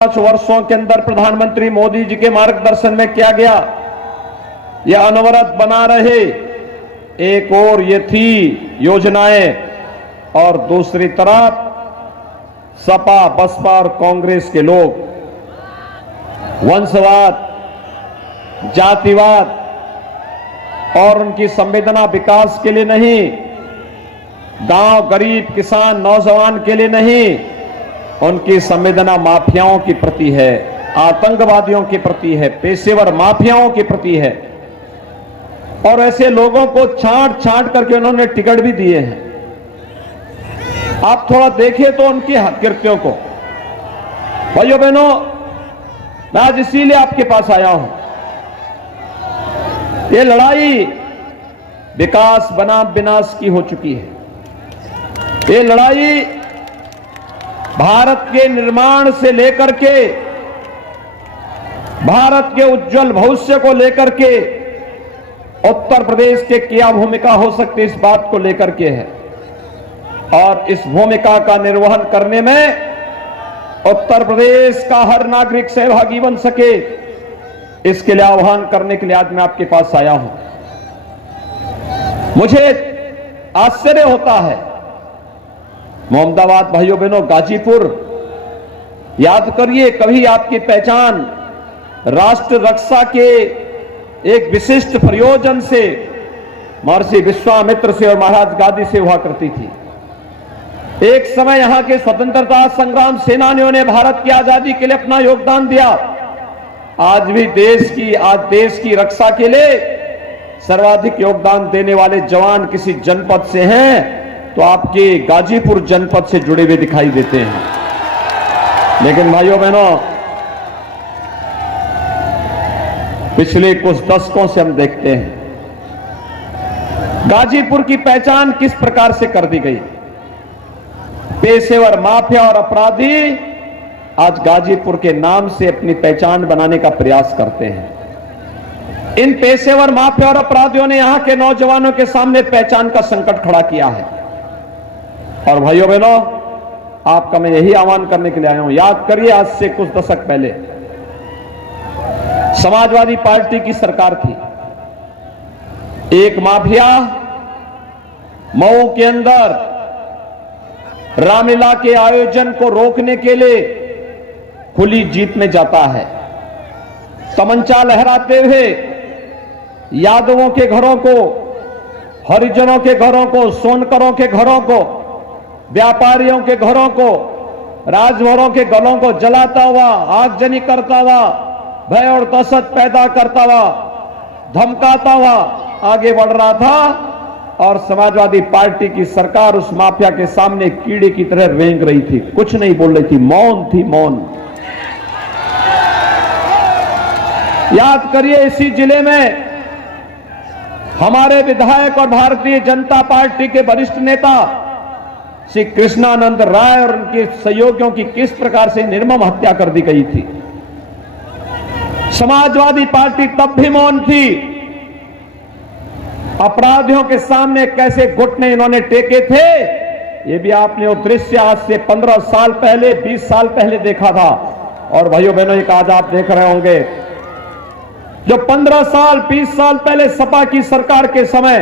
5 वर्षों के अंदर प्रधानमंत्री मोदी जी के मार्गदर्शन में किया गया, यह अनवरत बना रहे। एक और ये थी योजनाएं और दूसरी तरफ सपा, बसपा और कांग्रेस के लोग वंशवाद, जातिवाद और उनकी संवेदना विकास के लिए नहीं, गांव, गरीब, किसान, नौजवान के लिए नहीं, उनकी संवेदना माफियाओं के प्रति है, आतंकवादियों के प्रति है, पेशेवर माफियाओं के प्रति है। और ऐसे लोगों को छांट छांट करके उन्होंने टिकट भी दिए हैं। आप थोड़ा देखें तो उनकी कृत्यों को। भाइयों बहनों, मैं आज इसीलिए आपके पास आया हूं। ये लड़ाई विकास बनाम विनाश की हो चुकी है। ये लड़ाई भारत के निर्माण से लेकर के भारत के उज्जवल भविष्य को लेकर के उत्तर प्रदेश के क्या भूमिका हो सकती है, इस बात को लेकर के है। और इस भूमिका का निर्वहन करने में उत्तर प्रदेश का हर नागरिक सहभागी बन सके, इसके लिए आह्वान करने के लिए आज मैं आपके पास आया हूं। मुझे आश्चर्य होता है, मोहम्मदाबाद, भाइयों बहनों, गाजीपुर, याद करिए कभी आपकी पहचान राष्ट्र रक्षा के एक विशिष्ट प्रयोजन से, महर्षि विश्वामित्र से और महाराज गांधी से हुआ करती थी। एक समय यहां के स्वतंत्रता संग्राम सेनानियों ने भारत की आजादी के लिए अपना योगदान दिया। आज भी देश की रक्षा के लिए सर्वाधिक योगदान देने वाले जवान किसी जनपद से हैं तो आपके गाजीपुर जनपद से जुड़े हुए दिखाई देते हैं। लेकिन भाइयों बहनों, पिछले कुछ दशकों से हम देखते हैं गाजीपुर की पहचान किस प्रकार से कर दी गई। पेशेवर माफिया और अपराधी आज गाजीपुर के नाम से अपनी पहचान बनाने का प्रयास करते हैं। इन पेशेवर माफिया और अपराधियों ने यहां के नौजवानों के सामने पहचान का संकट खड़ा किया है। और भाइयों बहनों, आपका मैं यही आह्वान करने के लिए आया हूं। याद करिए, आज से कुछ दशक पहले समाजवादी पार्टी की सरकार थी। एक माफिया मऊ के अंदर रामलीला के आयोजन को रोकने के लिए खुली जीप में जाता है, तमंचा लहराते हुए यादवों के घरों को, हरिजनों के घरों को, सोनकरों के घरों को, व्यापारियों के घरों को, राजभरों के गलों को जलाता हुआ, आगजनी करता हुआ, भय और दहशत पैदा करता हुआ, धमकाता हुआ आगे बढ़ रहा था। और समाजवादी पार्टी की सरकार उस माफिया के सामने कीड़े की तरह रेंग रही थी, कुछ नहीं बोल रही थी, मौन थी, मौन। याद करिए, इसी जिले में हमारे विधायक और भारतीय जनता पार्टी के वरिष्ठ नेता श्री कृष्णानंद राय और उनके सहयोगियों की किस प्रकार से निर्मम हत्या कर दी गई थी। समाजवादी पार्टी तब भी मौन थी। अपराधियों के सामने कैसे घुटने इन्होंने टेके थे, ये भी आपने वो दृश्य आज से 15 साल पहले, 20 साल पहले देखा था। और भाइयों बहनों, एक आज आप देख रहे होंगे जो 15 साल 20 साल पहले सपा की सरकार के समय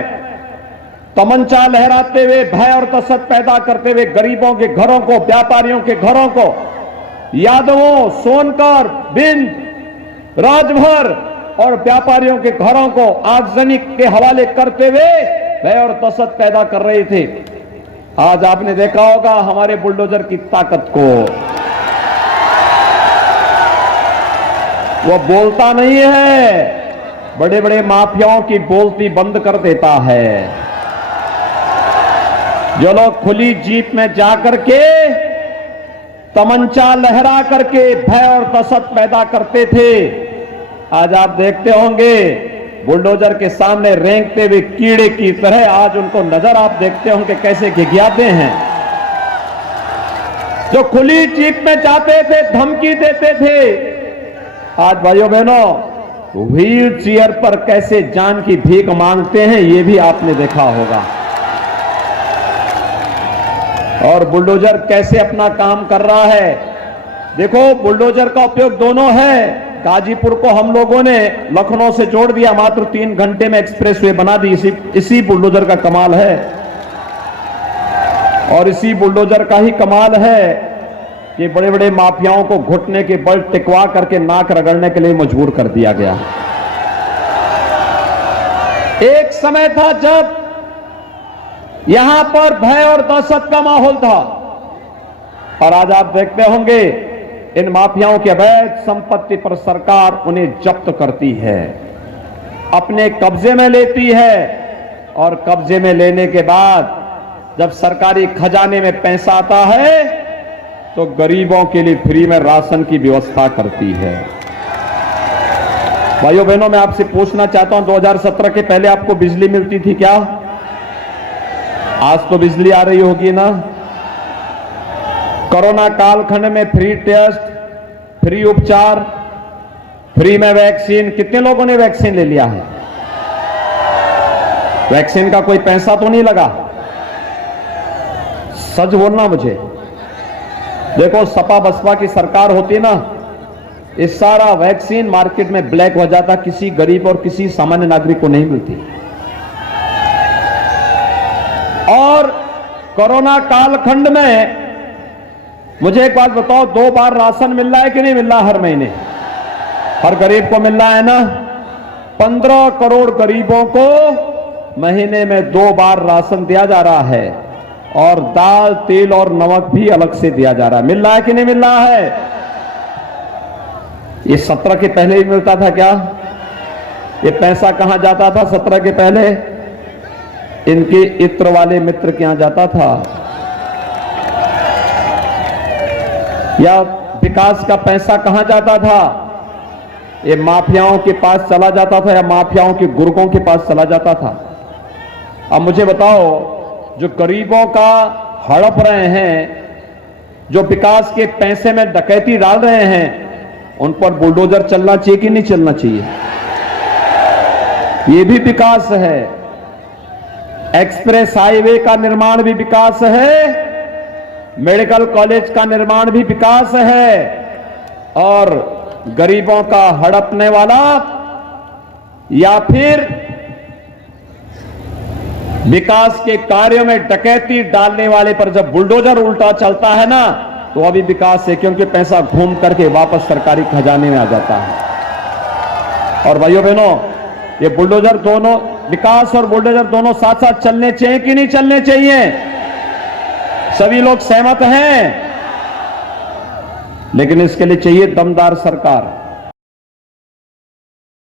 तमंचा लहराते हुए, भय और दहशत पैदा करते हुए गरीबों के घरों को, व्यापारियों के घरों को, यादवों, सोनकर, बिंद, राजभर और व्यापारियों के घरों को आगजनी के हवाले करते हुए भय और दहशत पैदा कर रहे थे। आज आपने देखा होगा हमारे बुलडोजर की ताकत को। वो बोलता नहीं है, बड़े बड़े माफियाओं की बोलती बंद कर देता है। जो लोग खुली जीप में जाकर के तमंचा लहरा करके भय और दहशत पैदा करते थे, आज आप देखते होंगे बुलडोजर के सामने रेंगते हुए कीड़े की तरह आज उनको नजर आप देखते होंगे कैसे घिघियाते हैं। जो खुली जीप में जाते थे, धमकी देते थे, आज भाइयों बहनों व्हील चेयर पर कैसे जान की भीख मांगते हैं, ये भी आपने देखा होगा। और बुलडोजर कैसे अपना काम कर रहा है। देखो बुलडोजर का उपयोग दोनों है। गाजीपुर को हम लोगों ने लखनऊ से जोड़ दिया, मात्र 3 घंटे में एक्सप्रेसवे बना दी, इसी बुलडोजर का कमाल है। और इसी बुलडोजर का ही कमाल है कि बड़े बड़े माफियाओं को घुटने के बल टिकवा करके नाक रगड़ने के लिए मजबूर कर दिया गया। एक समय था जब यहां पर भय और दहशत का माहौल था, और आज आप देखते होंगे इन माफियाओं के अवैध संपत्ति पर सरकार उन्हें जब्त करती है, अपने कब्जे में लेती है, और कब्जे में लेने के बाद जब सरकारी खजाने में पैसा आता है तो गरीबों के लिए फ्री में राशन की व्यवस्था करती है। भाइयों बहनों, मैं आपसे पूछना चाहता हूं, 2017 के पहले आपको बिजली मिलती थी क्या? आज तो बिजली आ रही होगी ना। कोरोना कालखंड में फ्री टेस्ट, फ्री उपचार, फ्री में वैक्सीन, कितने लोगों ने वैक्सीन ले लिया है? वैक्सीन का कोई पैसा तो नहीं लगा? सच बोलना मुझे। देखो सपा बसपा की सरकार होती ना, इस सारा वैक्सीन मार्केट में ब्लैक हो जाता, किसी गरीब और किसी सामान्य नागरिक को नहीं मिलती। और कोरोना कालखंड में मुझे एक बात बताओ, 2 बार राशन मिल रहा है कि नहीं मिल रहा? हर महीने हर गरीब को मिल रहा है ना। 15 करोड़ गरीबों को महीने में 2 बार राशन दिया जा रहा है, और दाल तेल और नमक भी अलग से दिया जा रहा है। मिल रहा है कि नहीं मिल रहा है? ये 17 के पहले ही मिलता था क्या? ये पैसा कहां जाता था 17 के पहले? इनके इत्र वाले मित्र के यहां जाता था, या विकास का पैसा कहां जाता था? ये माफियाओं के पास चला जाता था, या माफियाओं के गुर्गों के पास चला जाता था? अब मुझे बताओ, जो गरीबों का हड़प रहे हैं, जो विकास के पैसे में डकैती डाल रहे हैं, उन पर बुलडोजर चलना चाहिए कि नहीं चलना चाहिए? ये भी विकास है। एक्सप्रेस हाईवे का निर्माण भी विकास है, मेडिकल कॉलेज का निर्माण भी विकास है, और गरीबों का हड़पने वाला या फिर विकास के कार्यों में डकैती डालने वाले पर जब बुलडोजर उल्टा चलता है ना, तो अभी विकास है, क्योंकि पैसा घूम करके वापस सरकारी खजाने में आ जाता है। और भाइयों बहनों, ये बुलडोजर दोनों, विकास और बुलडोजर दोनों साथ साथ चलने चाहिए कि नहीं चलने चाहिए? सभी लोग सहमत हैं? लेकिन इसके लिए चाहिए दमदार सरकार।